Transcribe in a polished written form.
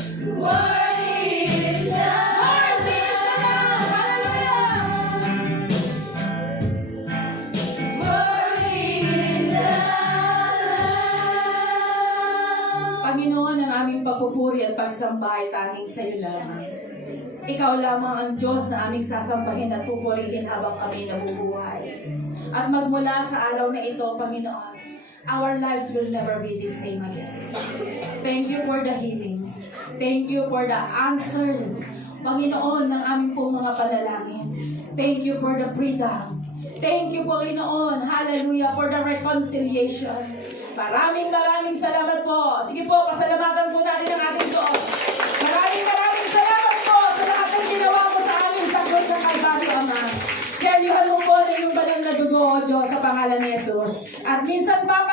Worthy is the Lamb. Worthy is the Lamb. Panginoon, ang aming pagpupuri at pagsamba ay tanging sa iyo lamang. Ikaw lamang ang Diyos na aming sasambahin at pupurihin habang kami nabubuhay. At magmula sa araw na ito, Panginoon, our lives will never be the same again. Thank you for the healing. Thank you for the answer, Panginoon, ng aming pong mga panalangin. Thank you for the freedom. Thank you, Panginoon, hallelujah, for the reconciliation. Maraming salamat po. Sige po, pasalamatan po natin ang ating Diyos. Maraming salamat po sa lahat ng ginawa mo sa aming sagot ng Kalbaryo, Ama. Selyuhan mo po na iyong banal na dugo, O Diyos, sa pangalan ni Jesus. At minsan pa,